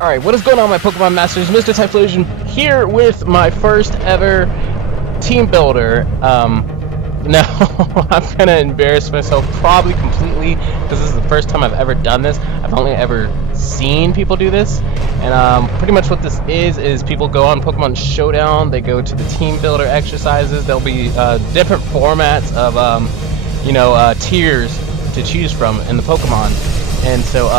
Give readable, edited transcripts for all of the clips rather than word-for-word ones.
Alright, what is going on, my Pokemon Masters? Mr.Typhlosion here with my first ever team builder. No, I'm gonna embarrass myself probably completely because this is the first time I've ever done this. I've only ever seen people do this. And pretty much what this is people go on Pokemon Showdown, they go to the team builder exercises. There'll be different formats of, tiers to choose from in the Pokemon. And so,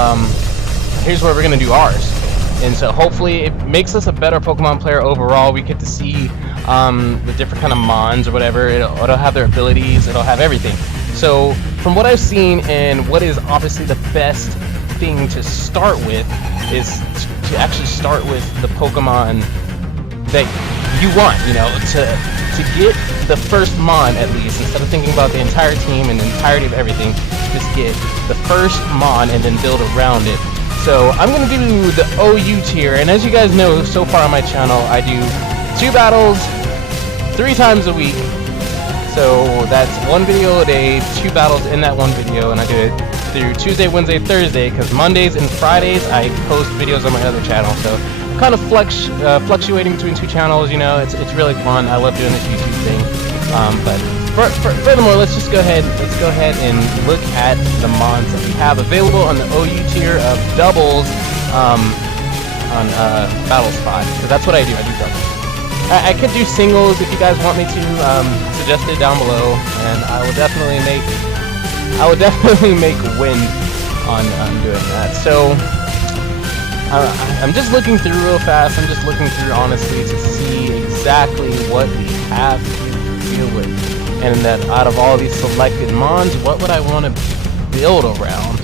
here's where we're gonna do ours. And so hopefully it makes us a better Pokemon player overall. We get to see the different kind of Mons or whatever. It'll have their abilities, it'll have everything. So from what I've seen, and what is obviously the best thing to start with, is to actually start with the Pokemon that you want, to get the first Mon at least, instead of thinking about the entire team and the entirety of everything. Just get the first Mon and then build around it. So I'm going to do the OU tier, and as you guys know so far on my channel, I do 2 battles 3 times a week. So that's 1 video a day, 2 battles in that 1 video, and I do it through Tuesday, Wednesday, Thursday, because Mondays and Fridays I post videos on my other channel. So I'm kind of fluctuating between 2 channels, it's really fun. I love doing this YouTube thing. But furthermore, let's go ahead and look at the Mons that we have available on the OU tier of doubles on Battle Spot, because that's what I do. I do doubles. I could do singles if you guys want me to. Suggest it down below, and I will definitely make wins on doing that. So I'm just looking through real fast. I'm just looking through honestly to see exactly what we have to deal with. And that out of all these selected Mons, what would I want to build around?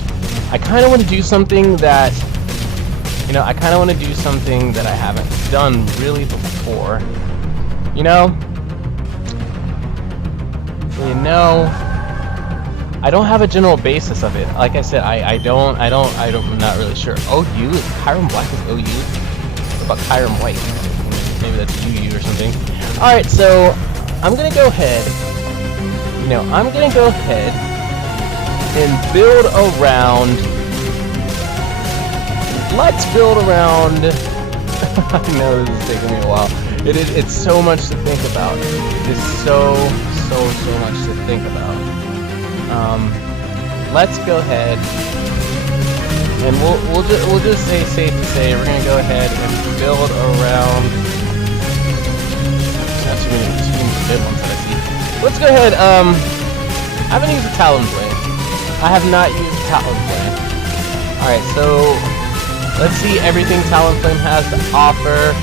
I kind of want to do something that, I haven't done really before. I don't have a general basis of it. Like I said, I'm not really sure. OU? Kyurem Black is OU? What about Kyurem White? Maybe that's UU or something. Alright, so I'm gonna go ahead and build around. Let's build around. I know this is taking me a while. It's so much to think about. It's so much to think about. Let's go ahead and we'll just say safe to say we're gonna go ahead and build around. Not too many good ones that I see. Let's go ahead. I haven't used a Talonflame. I have not used Talonflame. Alright, so let's see everything Talonflame has to offer.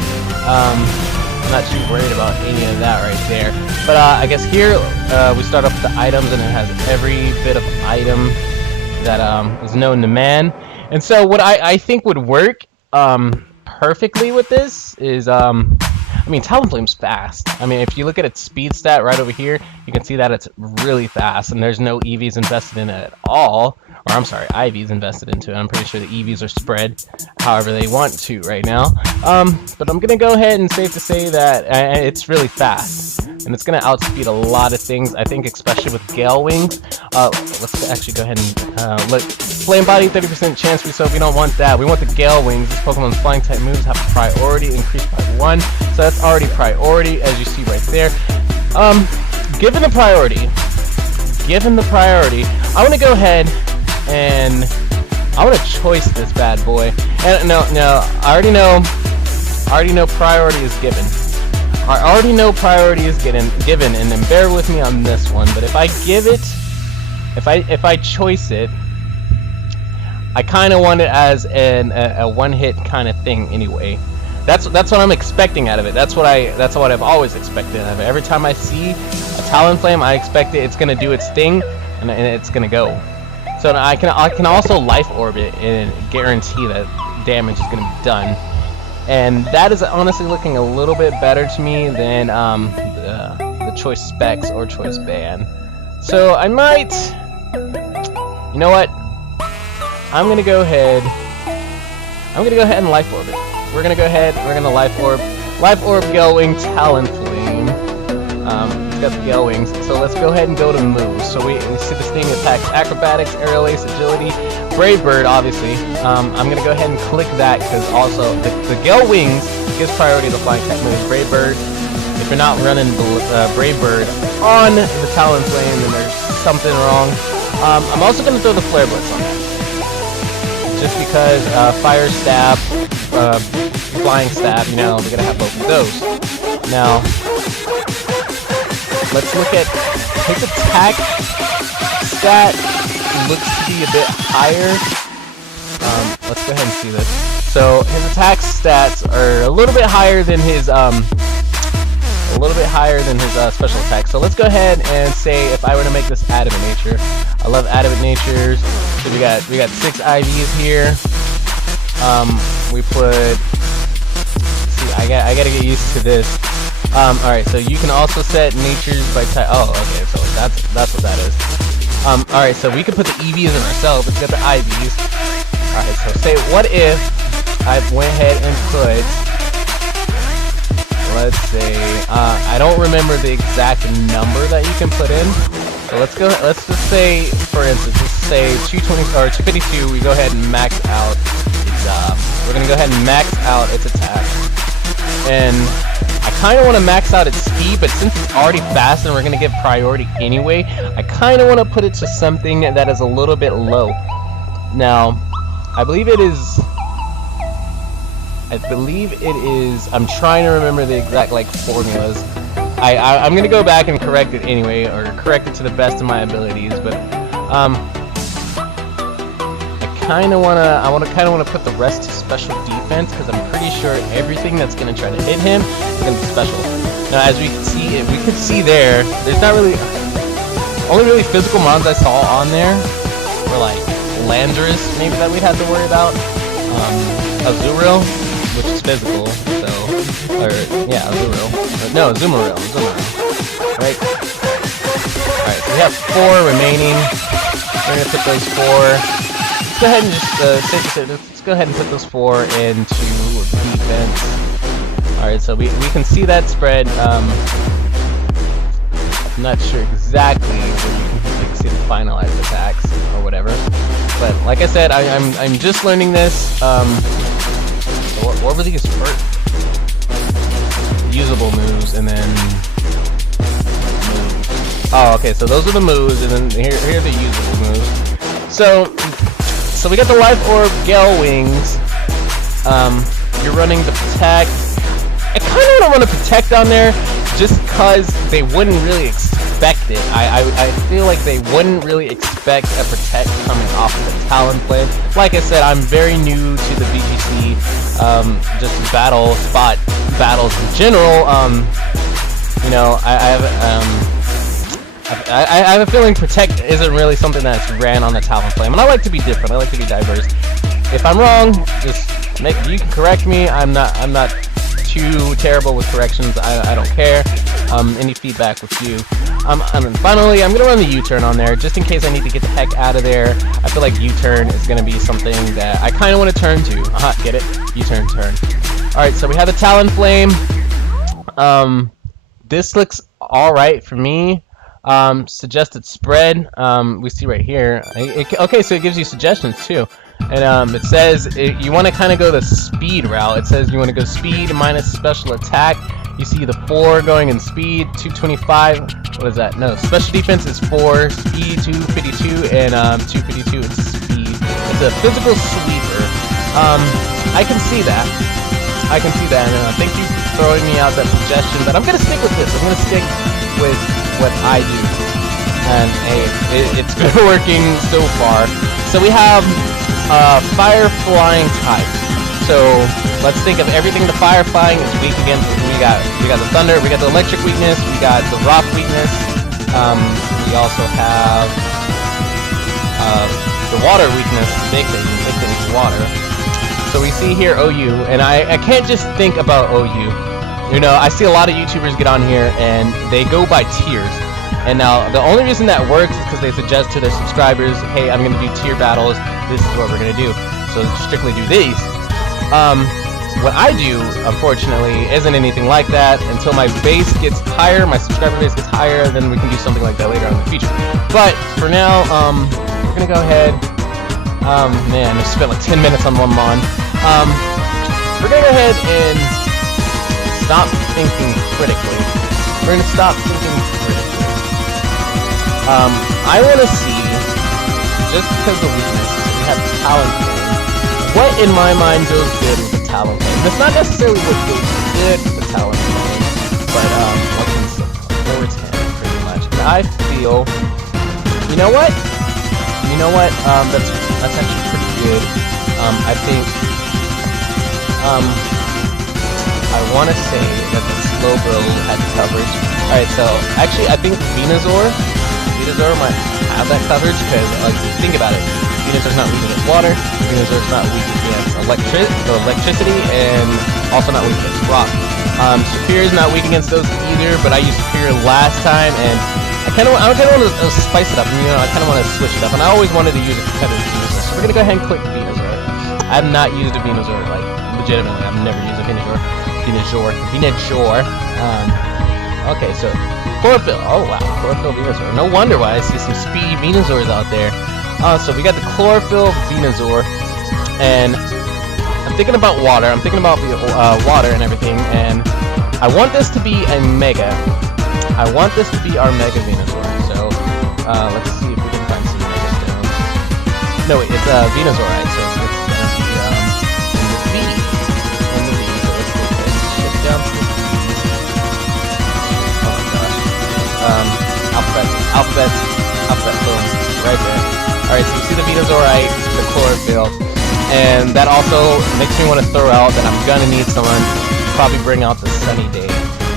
I'm not too worried about any of that right there. But I guess here we start off with the items, and it has every bit of item that is known to man. And so what I think would work perfectly with this is Talonflame's fast. If you look at its speed stat right over here, you can see that it's really fast, and there's no EVs invested in it at all. Or I'm sorry, IVs invested into it. I'm pretty sure the EVs are spread however they want to right now. But I'm gonna go ahead and safe to say that it's really fast, and it's gonna outspeed a lot of things. I think especially with Gale Wings. Let's actually go ahead and look. Flame Body, 30% chance. So we don't want that. We want the Gale Wings. This Pokemon's flying type moves have priority increased by 1, so that's already priority, as you see right there. Given the priority, I want to go ahead and I want to choice this bad boy. And no, I already know priority is given. I already know priority is given, and then bear with me on this one. But if I give it, if I choice it, I kind of want it as a one-hit kind of thing anyway. That's what I'm expecting out of it. That's what I've always expected out of it. Every time I see a Talonflame, I expect it's gonna do its thing, and it's gonna go. So I can also Life Orb it and guarantee that damage is gonna be done. And that is honestly looking a little bit better to me than the choice specs or choice ban. So I might, you know what? I'm gonna go ahead and Life Orb it. We're gonna Life Orb Gale Wing Talonflame. It's got the Gale Wings. So let's go ahead and go to moves. So we see this thing attacks Acrobatics, Aerial Ace, Agility, Brave Bird, obviously. I'm going to go ahead and click that because also the Gale Wings gives priority to flying attack moves. Brave Bird, if you're not running Brave Bird on the Talonflame, then there's something wrong. I'm also going to throw the Flare Blitz on that. Just because Fire Stab, Flying Stab, you know, we're going to have both of those. Now, let's look at his attack stat. Looks to be a bit higher. Let's go ahead and see this. So his attack stats are a little bit higher than his special attack. So let's go ahead and say if I were to make this Adamant Nature. I love Adamant Natures. So we got 6 IVs here. We put. See, I gotta get used to this. All right. So you can also set natures by type. Oh, okay. So that's what that is. All right. So we can put the EVs in ourselves. Let's get the IVs. All right. So say what if I went ahead and put. Let's say I don't remember the exact number that you can put in. So let's just say, for instance, let's say 220 or 252. We go ahead and max out its. We're gonna go ahead and max out its attack, and I kind of want to max out its speed, but since it's already fast and we're gonna get priority anyway, I kind of want to put it to something that is a little bit low. Now, I believe it is. I'm trying to remember the exact formulas. I'm gonna go back and correct it anyway, or correct it to the best of my abilities. But I kind of wanna put the rest to special defense because I'm pretty sure everything that's gonna try to hit him is gonna be special. Now, as we could see there's not really only really physical mons I saw on there were like Landorus, maybe that we'd have to worry about. Azurill, which is physical, so, Azurill. No, Azumarill, right? Alright, so we have 4 remaining. We're gonna put those 4. Let's go ahead and just, let's go ahead and put those 4 into defense. Alright, so we can see that spread. I'm not sure exactly where you can see the finalized attacks or whatever. But like I said, I'm just learning this. What were these first? Usable moves, and then moves. Oh, okay. So those are the moves, and then here are the usable moves. So we got the Life Orb, Gale Wings. You're running the Protect. I kind of don't want to Protect on there, just because they wouldn't really expect it. I feel like they wouldn't really expect a Protect coming off of the Talonflame. Like I said, I'm very new to the VGC, just spot battles in general. You know, I have a feeling Protect isn't really something that's ran on the Talonflame, and I like to be different. I like to be diverse. If I'm wrong, you can correct me. I'm not too terrible with corrections. I don't care. Any feedback with you. And then finally, I'm gonna run the U-turn on there just in case I need to get the heck out of there. I feel like U-turn is gonna be something that I kind of want to turn to. Get it? U-turn, turn. All right, so we have the Talonflame. This looks all right for me. Suggested spread. We see right here. Okay, so it gives you suggestions too. And it says you want to kind of go the speed route. It says you want to go speed minus special attack. You see the 4 going in speed, 225. What is that? No, special defense is 4, speed 252, and 252 is speed. It's a physical sweeper. I can see that. And thank you for throwing me out that suggestion. But I'm gonna stick with this. I'm gonna stick with what I do. And hey, it's been working so far. So we have fire flying type. So let's think of everything the fire flying is weak against. We got the thunder, we got the electric weakness, we got the rock weakness. We also have the water weakness. Big thing is water. So we see here OU, and I can't just think about OU. You know, I see a lot of YouTubers get on here and they go by tiers. And now the only reason that works is because they suggest to their subscribers, hey, I'm gonna do tier battles. This is what we're gonna do. So strictly do these. what I do, unfortunately, isn't anything like that until my base gets higher, my subscriber base gets higher, then we can do something like that later on in the future. But for now, we're gonna go ahead. Man, I spent like 10 minutes on one mon. We're gonna go ahead and stop thinking critically. We're gonna stop thinking critically. I want to see, just because of weakness, we have Talonflame. What in my mind goes good with the Talonflame? It's not necessarily what goes good with the Talonflame, but what can say? Lower 10, pretty much. I feel, you know what? That's actually pretty good. I think, I want to say that the Slowbro had coverage. Alright, so actually I think Venusaur might have that coverage, because like, think about it. Venusaur's not weak against water, Venusaur's not weak against electricity, and also not weak against rock. Superior's not weak against those either, but I used Superior last time, and I kind of want to spice it up. You know, I kind of want to switch it up, and I always wanted to use a competitive Venusaur. So we're gonna go ahead and click Venusaur. I have not used a Venusaur, like legitimately. I've never used a Venusaur. Okay, so Chlorophyll. Oh wow, Chlorophyll Venusaur. No wonder why I see some speedy Venusaurs out there. So we got the Chlorophyll Venusaur, and I'm thinking about water. I'm thinking about the water and everything, and I want this to be a Mega. I want this to be our Mega Venusaur. So let's see if we can find some Mega Stones. No, wait, it's Venusaurite, so it's gonna be in the V. So let's go ahead and shift down to the V. Oh my gosh. Alphabet, boom, right there. Alright, so you see the Venusaurite, the Chlorophyll, and that also makes me want to throw out that I'm gonna need someone to probably bring out the Sunny Day.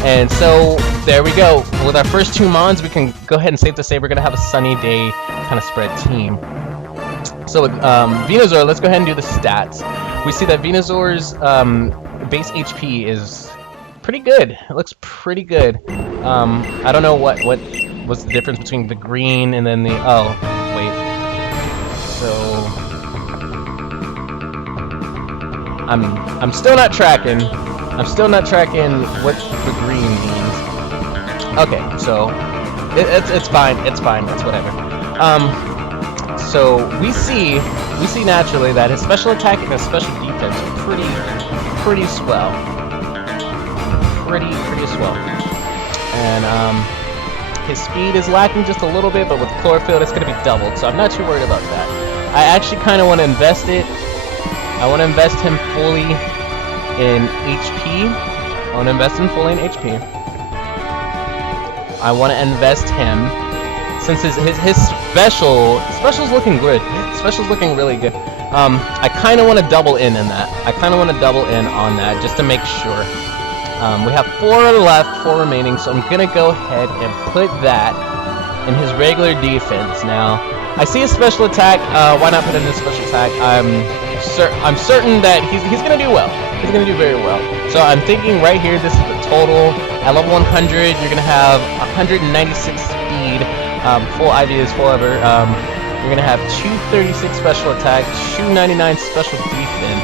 And so, there we go. With our first two mons, we can go ahead and safe to say we're gonna have a Sunny Day kind of spread team. So with Venusaur, let's go ahead and do the stats. We see that Venusaur's base HP is pretty good. It looks pretty good. I don't know what's the difference between the green and then the, oh, wait. So I'm still not tracking. I'm still not tracking what the green means. Okay, so it's fine. It's fine. It's whatever. So we see naturally that his special attack and his special defense are pretty swell. Pretty swell. And his speed is lacking just a little bit, but with Chlorophyll it's gonna be doubled, so I'm not too worried about that. I actually kind of want to invest it. I want to invest him fully in HP. I want to invest him fully in HP. I want to invest him since his special's looking good. Special's looking really good. I kind of want to double in that. I kind of want to double in on that just to make sure. We have 4 left, 4 remaining, so I'm gonna go ahead and put that in his regular defense. Now, I see his special attack. Why not put in his special attack? I'm certain that he's gonna do well. He's gonna do very well. So I'm thinking right here, this is the total. At level 100, you're gonna have 196 speed. Full IV is forever. You're gonna have 236 special attack, 299 special defense,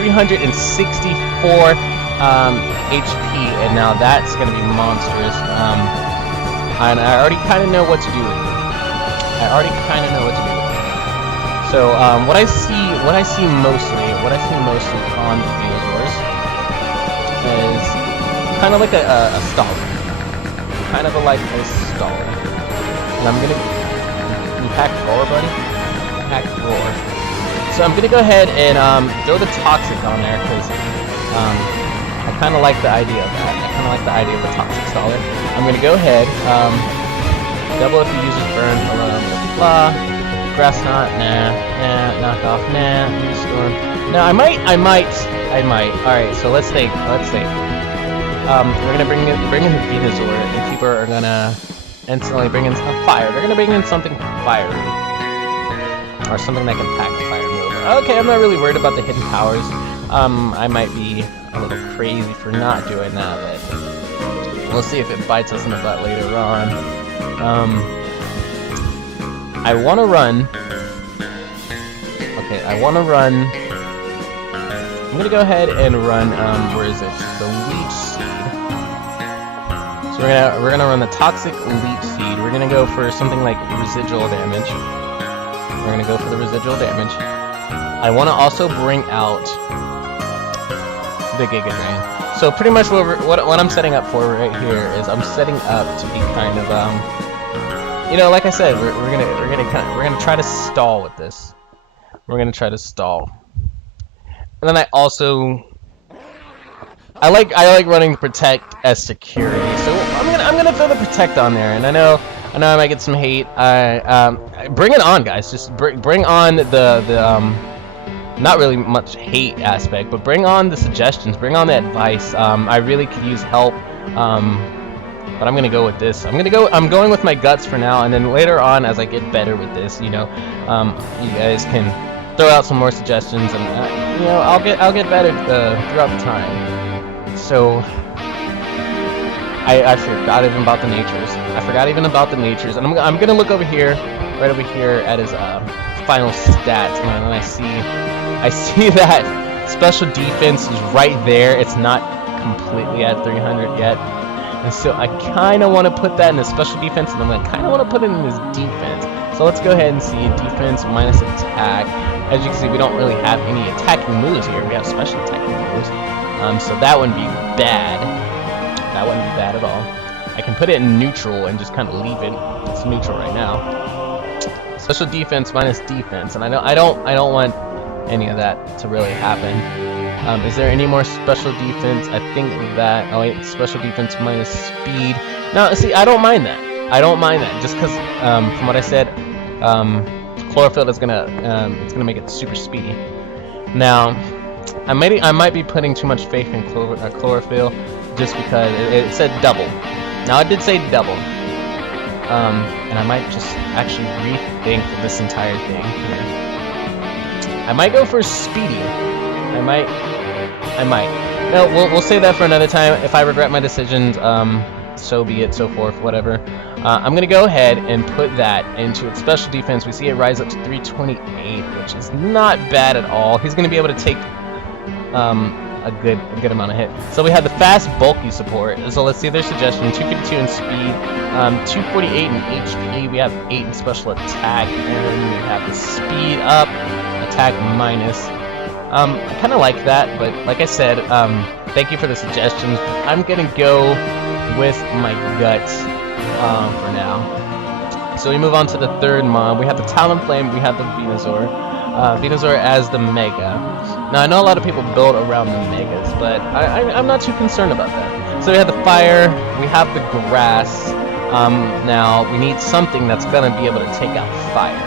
364 HP, and now that's gonna be monstrous. And I already kind of know what to do with it. So what I see mostly on the Venusaurs is kind of like a Stalker. Kind of like a Stalker. And I'm gonna... You hack Roar, buddy? Hack Roar. So I'm gonna go ahead and throw the Toxic on there, because I kind of like the idea of that. I kind of like the idea of the Toxic Staller. I'm gonna go ahead, double if he uses Burn, blah, blah, blah. Grass Knot, nah, Knockoff, nah, Use Storm. No, I might. Alright, so let's think. We're gonna bring in the Venusaur, and people are gonna instantly bring in some fire. They're gonna bring in something fiery. Or something that can pack the fire move. Okay, I'm not really worried about the hidden powers. I might be a little crazy for not doing that, but we'll see if it bites us in the butt later on. I want to run. Okay, I want to run I'm gonna go ahead and run, where is it? The Leech Seed. So we're gonna run the Toxic Leech Seed. We're gonna go for something like residual damage. We're gonna go for the residual damage. I want to also bring out the Giga Drain. So pretty much what I'm setting up for right here is I'm setting up to be kind of you know, like I said, we're gonna try to stall with this. We're gonna try to stall. And then I like running Protect as security. So I'm gonna throw the Protect on there, and I know I might get some hate. Bring it on, guys. Just bring on the not really much hate aspect, but bring on the suggestions, bring on the advice. I really could use help. But I'm gonna go with this. I'm going with my guts for now, and then later on, as I get better with this, you know, you guys can throw out some more suggestions, and you know, I'll get better throughout the time. So I forgot even about the natures. And I'm gonna look over here, right over here at his final stats, and I see that special defense is right there. It's not completely at 300 yet. And so I kind of want to put that in his special defense, and I kind of want to put it in his defense. So let's go ahead and see defense minus attack. As you can see, we don't really have any attacking moves here. We have special attacking moves. So that wouldn't be bad. That wouldn't be bad at all. I can put it in neutral and just kind of leave it. It's neutral right now. Special defense minus defense, and I don't want any of that to really happen. Is there any more special defense? I think that, oh wait, special defense minus speed. Now, see, I don't mind that. Just because, from what I said, chlorophyll is it's gonna make it super speedy. Now, I might be putting too much faith in chlorophyll, just because it said double. Now, it did say double. And I might just actually rethink this entire thing here. I might go for speedy. I might. No, we'll save that for another time. If I regret my decisions, so be it, so forth, whatever. I'm gonna go ahead and put that into its special defense. We see it rise up to 328, which is not bad at all. He's gonna be able to take a good amount of hit. So we have the fast, bulky support. So let's see their suggestion: 252 in speed, 248 in HP. We have 8 in special attack, and then we have the speed up, attack minus. I kind of like that, but like I said, thank you for the suggestions. I'm gonna go with my guts for now. So we move on to the third mob. We have the Talonflame, we have the Venusaur. Venusaur as the Mega. Now I know a lot of people build around the Megas, but I'm not too concerned about that. So we have the Fire, we have the Grass. Now we need something that's gonna be able to take out Fire,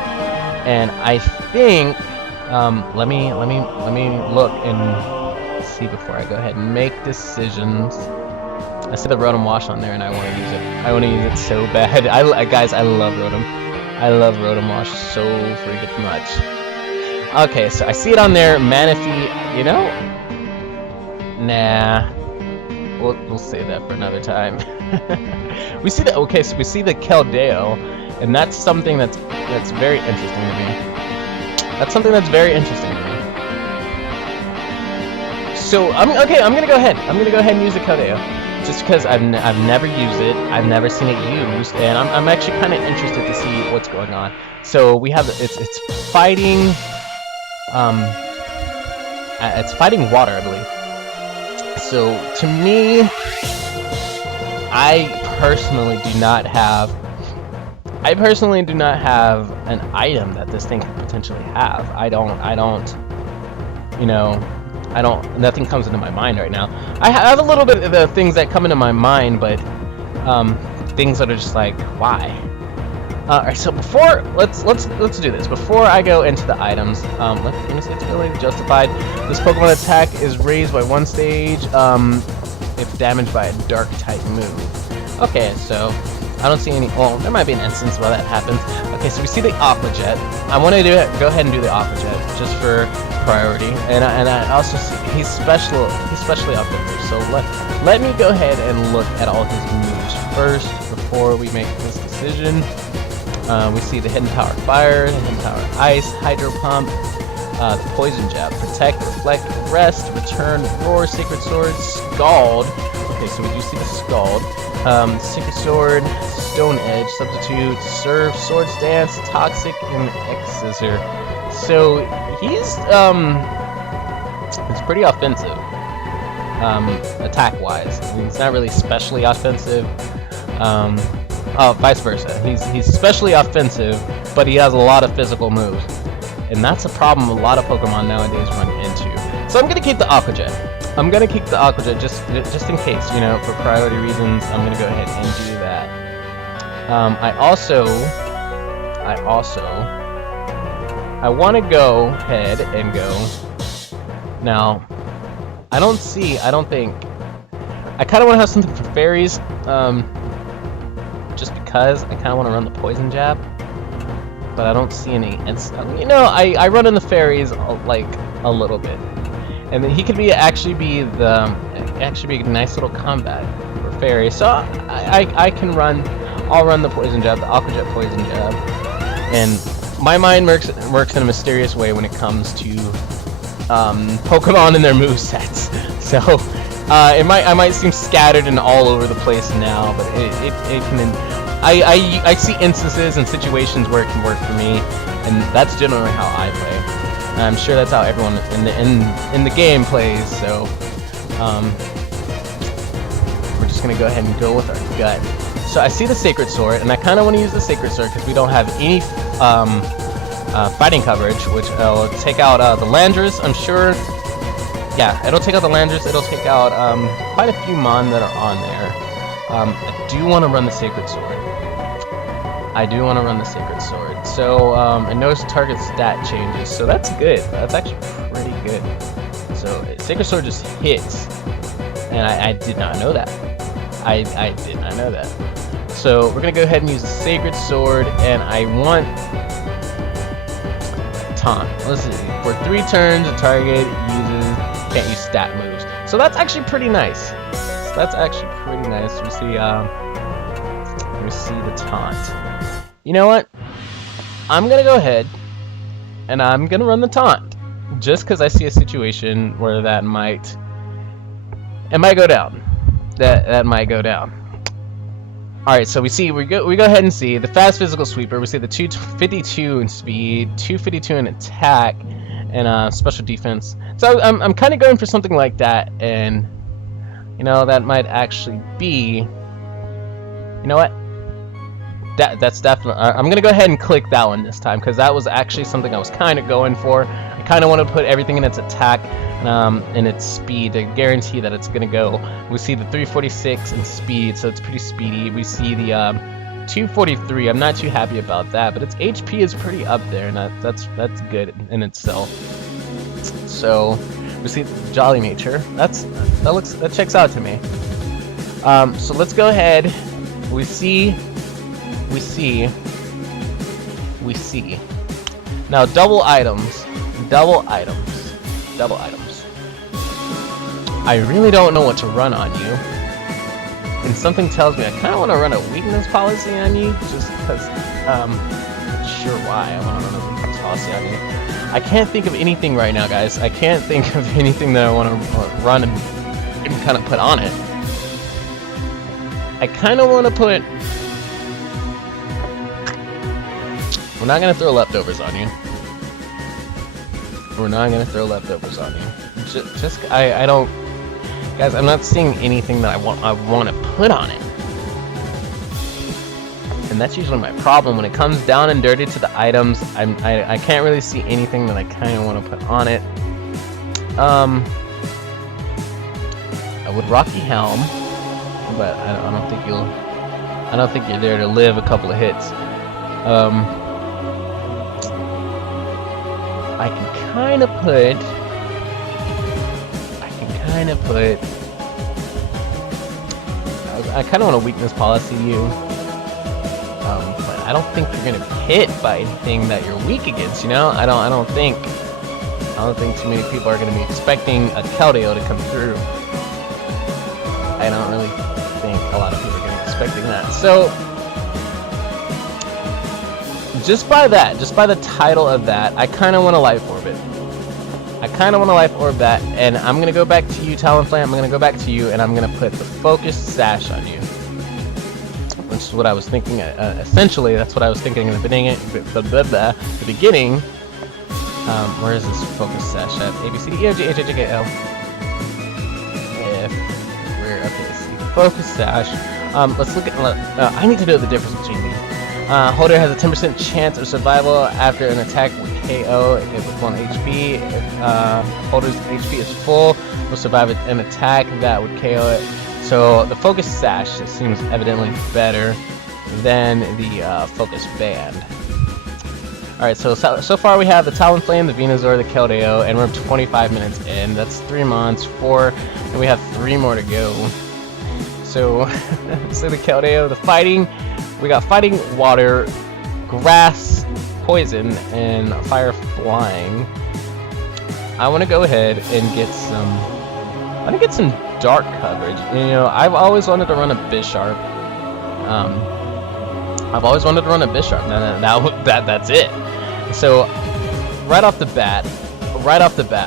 and I think. Let me look and see before I go ahead and make decisions. I see the Rotom Wash on there, and I want to use it. I want to use it so bad. Guys, I love Rotom. I love Rotom Wash so freaking much. Okay, so I see it on there. Manaphy, you know? Nah. We'll save that for another time. we see the Keldeo, and that's something that's very interesting to me. That's something that's very interesting to me. So I'm gonna go ahead. I'm gonna go ahead and use the Keldeo, just because I've never used it. I've never seen it used, and I'm actually kind of interested to see what's going on. So we have it's fighting water, I believe. So to me, I personally do not have an item that this thing could potentially have. Nothing comes into my mind right now. I have a little bit of the things that come into my mind, but things that are just like, why? Alright, so let's do this. Before I go into the items, let me see, it's really justified. This Pokemon attack is raised by 1 stage if damaged by a dark type move. Okay, so I don't see any. Well, there might be an instance where that happens. Okay, so we see the Aqua Jet. I want to go ahead and do the Aqua Jet just for priority, and I also see he's specially uplifted. So let me go ahead and look at all his moves first before we make this decision. We see the Hidden Power Fire, the Hidden Power Ice, Hydro Pump, the Poison Jab. Protect, Reflect, Rest, Return, Roar, Sacred Sword, Scald. Okay, so we do see the Scald. Sacred Sword, Stone Edge, Substitute, Serve, Sword Stance, Toxic, and X-Scissor. So he's pretty offensive, attack-wise. I mean, he's not really especially offensive. Vice versa. He's especially offensive, but he has a lot of physical moves, and that's a problem a lot of Pokemon nowadays run into. So I'm gonna keep the Aqua Jet. I'm gonna keep the Aqua Jet just in case, you know, for priority reasons. I'm gonna go ahead and do that. I want to go ahead and go. Now, I don't think. I kind of want to have something for fairies, just because I kind of want to run the Poison Jab, but I don't see any. You know, I run in the fairies like a little bit, and then he could actually be a nice little combat for fairies. So I can run. I'll run the Poison Jab, the Aqua Jet Poison Jab, and my mind works in a mysterious way when it comes to Pokemon and their movesets. So I might seem scattered and all over the place now, but it can. I see instances and situations where it can work for me, and that's generally how I play. And I'm sure that's how everyone in the game plays. So we're just gonna go ahead and go with our gut. So I see the Sacred Sword, and I kind of want to use the Sacred Sword because we don't have any fighting coverage, which will take out the Landorus, I'm sure. Yeah, it'll take out the Landorus, it'll take out quite a few Mon that are on there. I do want to run the Sacred Sword. So, and notice target stat changes, so that's good. That's actually pretty good. So, Sacred Sword just hits, and I did not know that. I did not know that. So, we're going to go ahead and use the Sacred Sword, and I want Taunt. Let's see. For 3 turns, a target can't use stat moves. So that's actually pretty nice. We see the Taunt. You know what? I'm gonna go ahead and I'm gonna run the Taunt, just because I see a situation where that might go down. That might go down. Alright, so we go ahead and see the fast physical sweeper. We see the 252 in speed, 252 in attack, and special defense. So I'm kind of going for something like that, and you know, that might actually be, you know what? That's definitely. I'm gonna go ahead and click that one this time, because that was actually something I was kind of going for. I kind of want to put everything in its attack and its speed to guarantee that it's gonna go. We see the 346 in speed, so it's pretty speedy. We see the 243. I'm not too happy about that, but its HP is pretty up there, and that's good in itself. So we see the Jolly Nature. That checks out to me. So let's go ahead. We see. Now double items. I really don't know what to run on you, and something tells me I kind of want to run a weakness policy on you, just because. Not sure why I want to run a weakness policy on you. I can't think of anything right now, guys. I can't think of anything that I want to run and kind of put on it. I kind of want to put. We're not going to throw leftovers on you. I don't. Guys, I'm not seeing anything that I want to put on it. And that's usually my problem. When it comes down and dirty to the items, I can't really see anything that I kind of want to put on it. I would Rocky Helm, but I don't think you're there to live a couple of hits. I can kind of put. I kind of want a weakness policy you, but I don't think you're gonna be hit by anything that you're weak against. You know, I don't think too many people are gonna be expecting a Keldeo to come through. I don't really think a lot of people are gonna be expecting that. So. Just by the title of that, I kind of want a Life Orbit. I kind of want to life orb that, and I'm going to go back to you, Talonflame. I'm going to go back to you, and I'm going to put the focus sash on you. Which is what I was thinking. Essentially, that's what I was thinking in the beginning. Where is this focus sash at? A, B, C, D, E, F, G, H, I, J, K, L. Okay, see. Focus sash. Let's look at... I need to know the difference between these. Holder has a 10% chance of survival after an attack with KO with 1 HP. If Holder's HP is full, will survive an attack that would KO it. So the focus sash seems evidently better than the focus band. Alright, so far we have the Talonflame, the Venusaur, the Keldeo, and we're 25 minutes in. That's 3 mons, 4, and we have 3 more to go. So, so the Keldeo, the fighting, we got fighting, water, grass, poison, and fire flying. I want to go ahead and get some dark coverage. You know, I've always wanted to run a Bisharp. That's it. So right off the bat,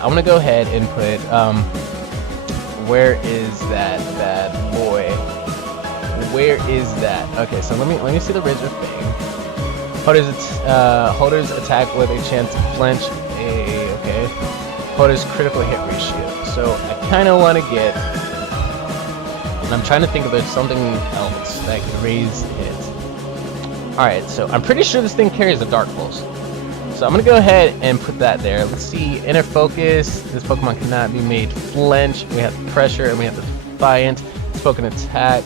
I'm gonna go ahead and put where is that bad boy? Where is that? Okay, so let me see the Razor Fang. Holders attack with a chance to flinch. Okay. Holders critical hit ratio. So I kind of want to get. And I'm trying to think if there's something else that can raise hit. Alright, so I'm pretty sure this thing carries a Dark Pulse. So I'm going to go ahead and put that there. Let's see, Inner Focus. This Pokemon cannot be made flinch. We have Pressure and we have the Defiant. Spoken Attack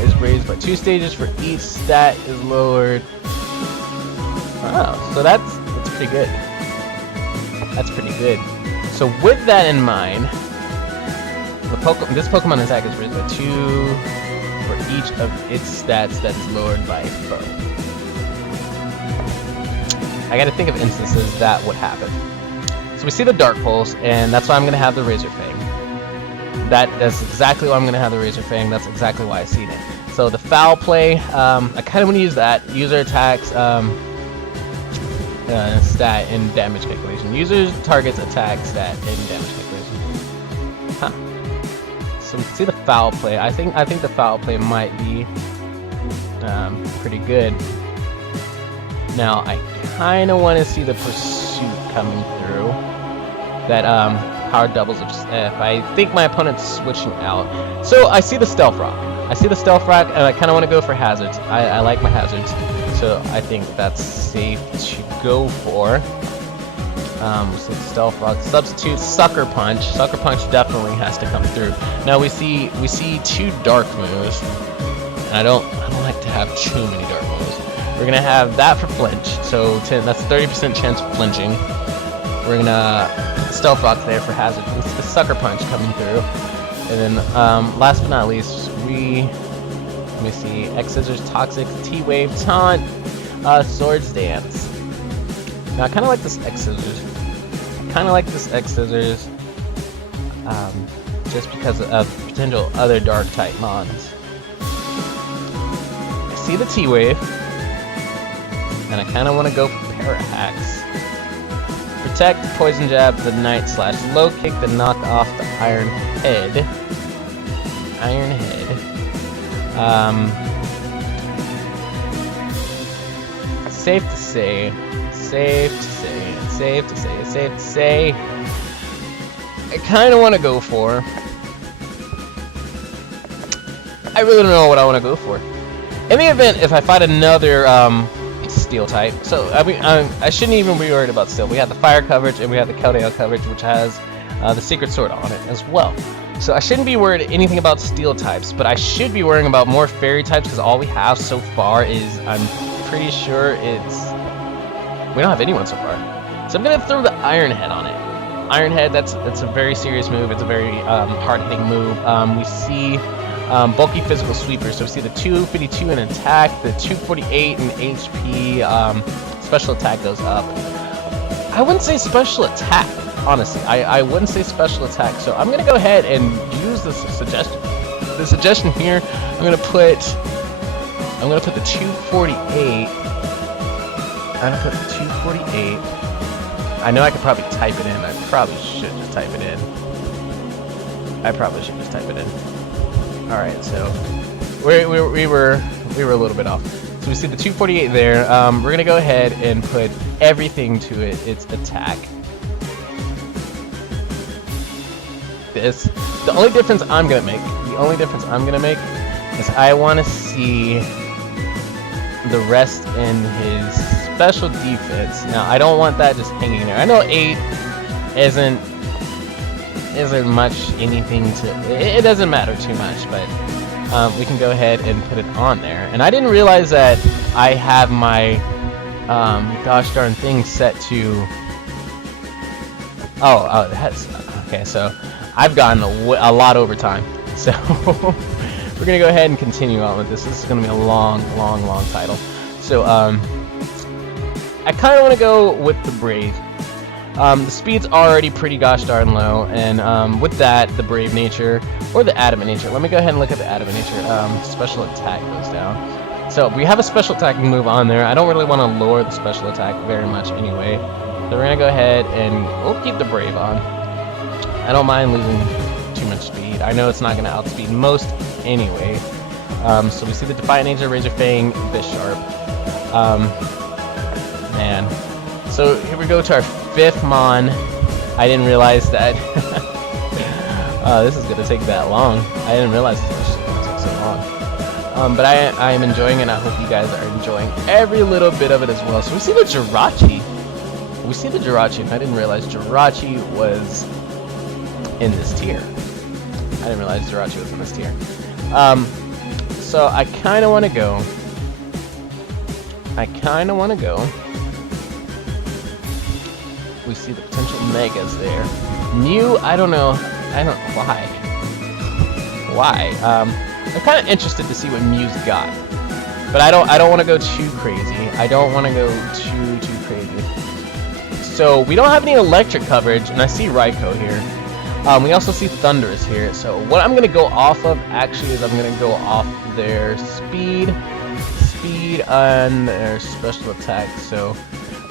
is raised by 2 stages for each stat is lowered. Oh, so that's pretty good. That's pretty good. So with that in mind, this Pokemon attack is raised by 2 for each of its stats that is lowered by a foe. I gotta think of instances that would happen. So we see the Dark Pulse, and that's why I'm gonna have the Razor Fang. That's exactly why I'm gonna have the Razor Fang. That's exactly why I seen it. So the Foul Play, I kind of want to use that. User attacks, stat and damage calculation. User targets attack, stat, and damage calculation. Huh. So we can see the Foul Play. I think the Foul Play might be pretty good. Now I kind of want to see the Pursuit coming through. That power doubles if I think my opponent's switching out. So I see the Stealth Rock. And I kind of want to go for hazards. I like my hazards, so I think that's safe to go for. So Stealth Rock, substitute Sucker Punch. Sucker Punch definitely has to come through. Now we see 2 dark moves, and I don't like to have too many dark moves. We're gonna have that for flinch, so that's 30% chance of flinching. We're gonna Stealth Rock there for hazard. It's the Sucker Punch coming through, and then last but not least, let me see, X Scissors, Toxic, T-Wave, Taunt, Swords Dance. Now I kind of like this X Scissors. Just because of potential other Dark type mons. I see the T-Wave, and I kind of want to go for Parahax. Protect, Poison Jab, the Night Slash, Low Kick to knock off the Iron Head. Safe to say, I kind of want to go for. I really don't know what I want to go for. In the event, if I fight another Steel type, so I mean, I shouldn't even be worried about Steel. We have the Fire coverage and we have the Keldeo coverage, which has the Secret Sword on it as well. So I shouldn't be worried anything about Steel types, but I should be worrying about more Fairy types because all we have so far is, I'm pretty sure we don't have anyone so far. So I'm gonna throw the Iron Head on it. Iron Head, that's a very serious move. It's a very hard-hitting move. We see bulky physical sweeper. So we see the 252 in attack, the 248 in HP. Special attack goes up. I wouldn't say special attack, honestly. I wouldn't say special attack. So I'm gonna go ahead and use this suggestion. The suggestion here, I'm gonna put the 248. I'm gonna put the 248 I know I could probably type it in. I probably should just type it in. Alright, so we were a little bit off. So we see the 248 there. We're gonna go ahead and put everything to it. Its attack. The only difference I'm gonna make is I want to see the rest in his special defense. Now I don't want that just hanging there. I know 8 isn't much anything to. It doesn't matter too much, but we can go ahead and put it on there. And I didn't realize that I have my gosh darn thing set to. Oh, that's okay. So I've gotten a lot over time. So we're gonna go ahead and continue on with this. This is gonna be a long title. So I kind of want to go with the Brave. The speed's already pretty gosh darn low, and with that, the Brave nature or the Adamant nature. Let me go ahead and look at the Adamant nature. Special attack goes down. So we have a special attack move on there. I don't really want to lower the special attack very much anyway. So we're gonna go ahead and we'll keep the Brave on. I don't mind losing too much speed. I know it's not gonna outspeed most anyway. So we see the Defiant Nature, Razor Fang, Bisharp. Man. So here we go to our 5th Mon. I didn't realize that. This is gonna take that long. I didn't realize this was gonna take so long. But I am enjoying it, and I hope you guys are enjoying every little bit of it as well. So we see the Jirachi. And I didn't realize Jirachi was in this tier. So I kind of want to go. We see the potential megas there. Mew, I don't know why. I'm kind of interested to see what Mew's got, but I don't want to go too crazy. Too crazy. So we don't have any electric coverage, and I see Raikou here. We also see Thundurus here. So what I'm gonna go off of actually is I'm gonna go off their speed and their special attack. So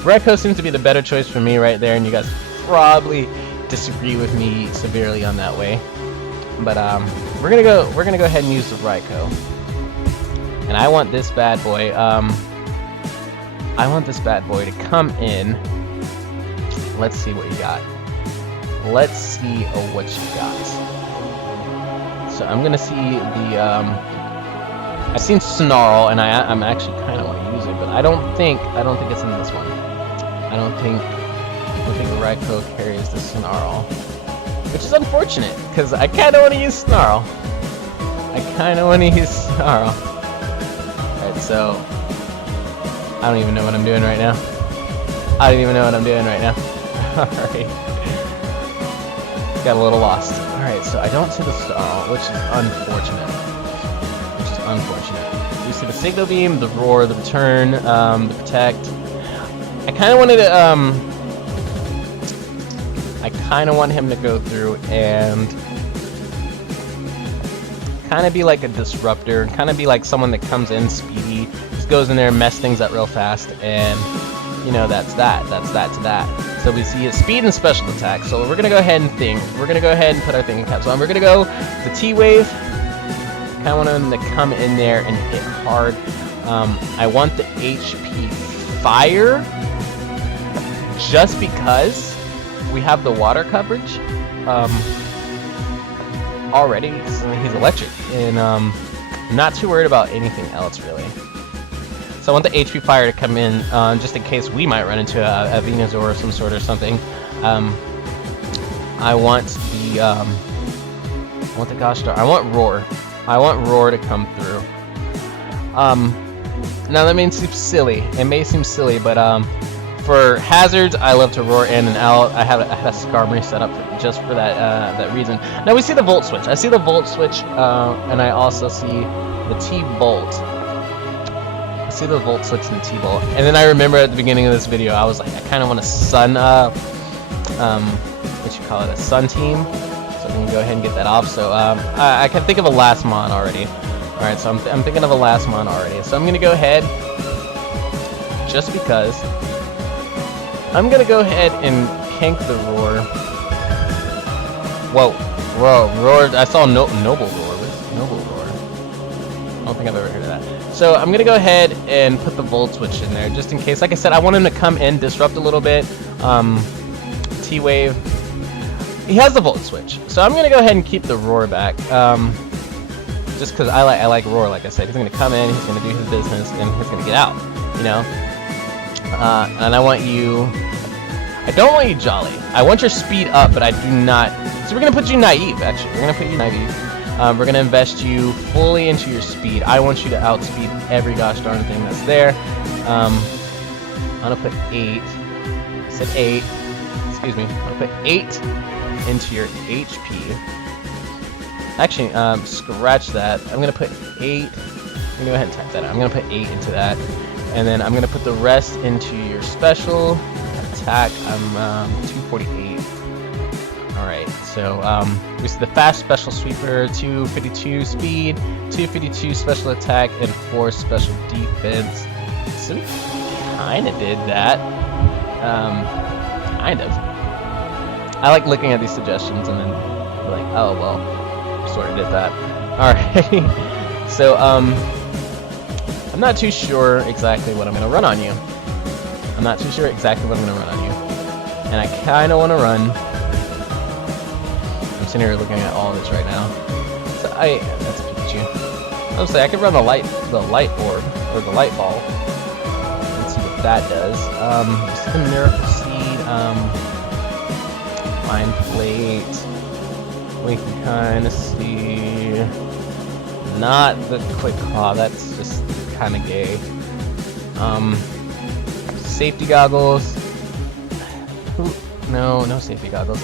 Raikou seems to be the better choice for me right there, and you guys probably disagree with me severely on that way. But we're gonna go ahead and use the Raikou. And I want this bad boy. To come in. Let's see what you got. So I'm gonna see the I've seen Snarl, and I'm actually kind of want to use it, but I don't think it's in this one. I don't think Raikou carries the Snarl, which is unfortunate because I kind of want to use Snarl. Alright, so I don't even know what I'm doing right now. Alright. Got a little lost. Alright, so I don't see the Snarl, which is unfortunate. You see the Signal Beam, the Roar, the Return, the Protect. I kind of want him to go through and kind of be like a disruptor, kind of be like someone that comes in speedy, just goes in there and mess things up real fast, and you know, that's that to that. So we see his speed and special attack. So we're gonna go ahead and put our thing in caps on. We're gonna go the T-Wave. Kind of want him to come in there and hit hard. I want the HP Fire just because we have the water coverage already. He's electric, and not too worried about anything else really. So I want the HP Fire to come in just in case we might run into a Venusaur of some sort or something. I want the gosh darn. I want Roar. To come through. Now that may seem silly. But for hazards, I love to Roar in and out. I had a Skarmory set up just for that reason. Now we see the Volt Switch. And I also see the T-Bolt. I see the Volt Switch and the T-Bolt. And then I remember at the beginning of this video, I was like, I kind of want a Sun, a Sun Team. So we can go ahead and get that off. So I can think of a last mon already. Alright, so I'm thinking of a last mon already. So I'm going to go ahead, just because I'm gonna go ahead and tank the roar. Whoa, roar! I saw noble roar. What's noble roar? I don't think I've ever heard of that. So I'm gonna go ahead and put the volt switch in there just in case. Like I said, I want him to come in, disrupt a little bit. T-wave. He has the volt switch, so I'm gonna go ahead and keep the roar back. Just because I like roar. Like I said, he's gonna come in, he's gonna do his business, and he's gonna get out. You know. And I want you. I don't want you jolly. I want your speed up, but I do not. So we're gonna put you naive. Actually, we're gonna put you naive. We're gonna invest you fully into your speed. I want you to outspeed every gosh darn thing that's there. I'm gonna put 8. I said 8. Excuse me. I'm gonna put 8 into your HP. Actually, scratch that. I'm gonna put 8. I'm gonna go ahead and type that out. I'm gonna put 8 into that, and then I'm gonna put the rest into your special attack. I'm 248. All right. So we see the fast special sweeper, 252 speed, 252 special attack, and 4 special defense. So we kind of did that. Kind of. I like looking at these suggestions and then be like, oh well, sort of did that. Alright. So I'm not too sure exactly what I'm gonna run on you. I'm not too sure exactly what I'm gonna run on you. And I kinda wanna run. I'm sitting here looking at all this right now. So that's Pikachu. I was say I could run the light orb or the light ball. Let's see what that does. Just the miracle seed, mind plate. We can kind of see. Not the quick claw. That's just kind of gay. Safety goggles. No safety goggles.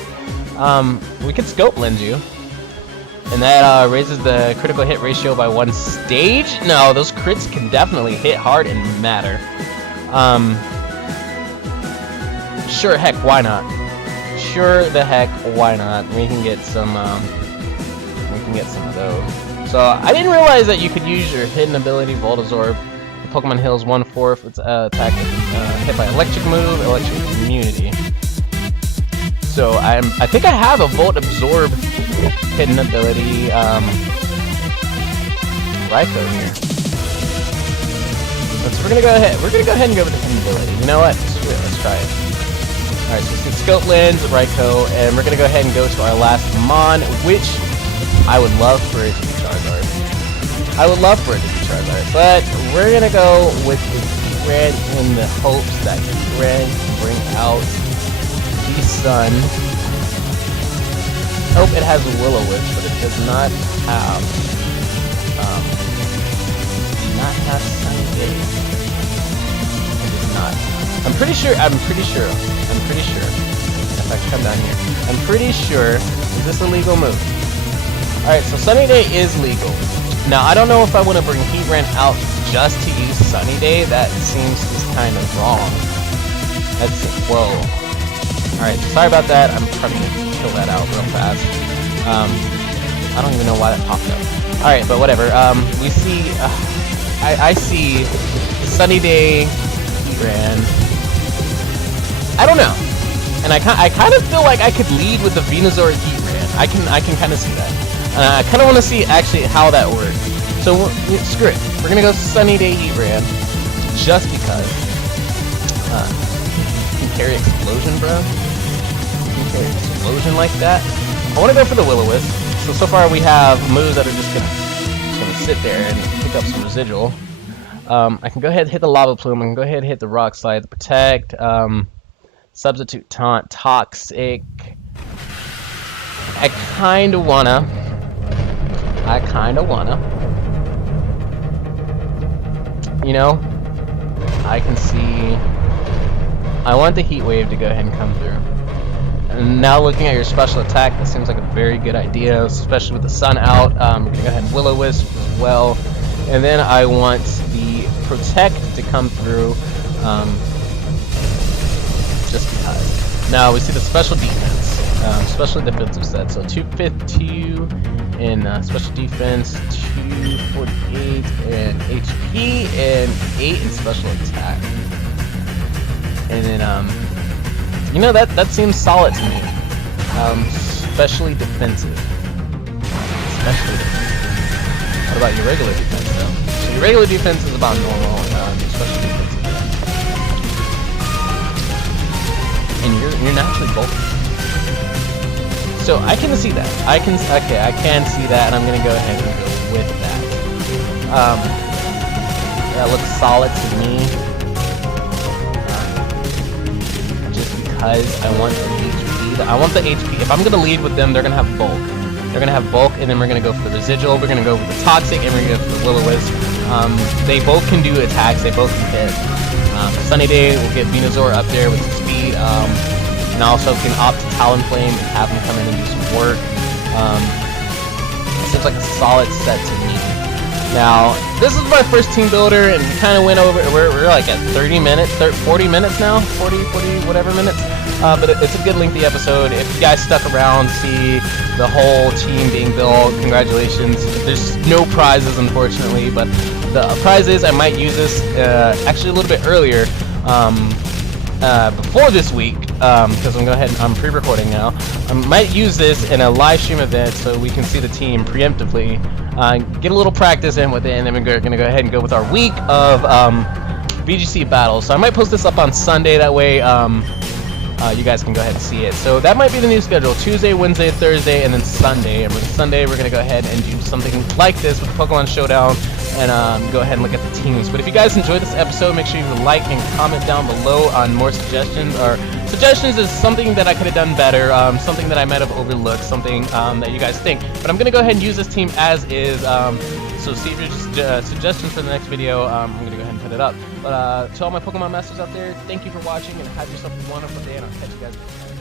We could scope lens you, and that raises the critical hit ratio by 1 stage. No, those crits can definitely hit hard and matter. Sure, heck, why not? Sure the heck, why not? We can get some. We can get some of those. So I didn't realize that you could use your hidden ability, Volt Absorb. The Pokemon heals 1/4 its attack hit by electric move, electric immunity. So I think I have a Volt Absorb hidden ability, Raikou here. So we're gonna go ahead. We're gonna go ahead and go with the hidden ability. You know what? Screw it. Let's try it. All right. So let's get Scope Lens, Raikou, and we're gonna go ahead and go to our last Mon, which I would love for it to be Charizard. I would love for it to be Charizard, but we're gonna go with the Heatran in the hopes that Heatran can bring out the Sun. Oh, it has Will-O-Wisp, but it does not have Sunny Day. It does not. I'm pretty sure. If I come down here, I'm pretty sure. Is this a legal move? All right, so Sunny Day is legal. Now I don't know if I want to bring Heatran out just to use Sunny Day. That seems just kind of wrong. That's whoa. Alright, sorry about that. I'm probably gonna kill that out real fast. I don't even know why that popped up. Alright, but whatever. We see... I see Sunny Day, Heatran. I don't know. And I kind of feel like I could lead with the Venusaur Heatran. I can kind of see that. I kind of want to see actually how that works. So, screw it. We're gonna go Sunny Day Heatran. Just because. You can carry Explosion, bro. Explosion like that. I want to go for the Will-O-Wisp. So far we have moves that are just gonna sit there and pick up some residual. I can go ahead and hit the Lava Plume. I can go ahead and hit the Rock Slide, the Protect, Substitute Taunt, Toxic. I kinda wanna. You know, I can see. I want the Heat Wave to go ahead and come through. And now looking at your special attack, that seems like a very good idea, especially with the sun out. We're gonna go ahead and Will-O-Wisp as well. And then I want the Protect to come through, just because. Now we see the special defense, special defensive set. So 252 in special defense, 248 in HP, and 8 in special attack. And then You know, that seems solid to me. Especially defensive. Especially defensive. What about your regular defense, though? So your regular defense is about normal, especially defensive. And you're naturally bulky. So I can see that. I can see that, and I'm gonna go ahead and go with that. That looks solid to me. Just because I want the HP. I want the HP. If I'm gonna lead with them, they're gonna have bulk. They're gonna have bulk, and then we're gonna go for the residual. We're gonna go with the toxic, and we're gonna go for the will-o-wisp. They both can do attacks. They both can hit. Sunny Day will get Venusaur up there with the speed. And also can opt to Talonflame and have him come in and do some work. Seems like a solid set to me. Now, this is my first team builder, and we kind of went over. We're like at 30 minutes, 40 minutes now, 40 whatever minutes. But it's a good lengthy episode. If you guys stuck around, see the whole team being built, congratulations. There's no prizes, unfortunately, but the prize is I might use this actually a little bit earlier. Before this week, because I'm pre-recording now. I might use this in a live stream event so we can see the team preemptively, get a little practice in with it, and then we're gonna go ahead and go with our week of VGC battles. So I might post this up on Sunday, that way you guys can go ahead and see it. So that might be the new schedule: Tuesday, Wednesday, Thursday, and then Sunday. And Sunday we're gonna go ahead and do something like this with the Pokemon Showdown, and go ahead and look at the teams. But if you guys enjoyed this episode, make sure you like and comment down below on more suggestions, or suggestions is something that I could have done better, something that I might have overlooked, something that you guys think. But I'm gonna go ahead and use this team as is. So see if your suggestions for the next video. I'm gonna go ahead and put it up. But to all my Pokemon masters out there, thank you for watching, and have yourself a wonderful day, and I'll catch you guys later.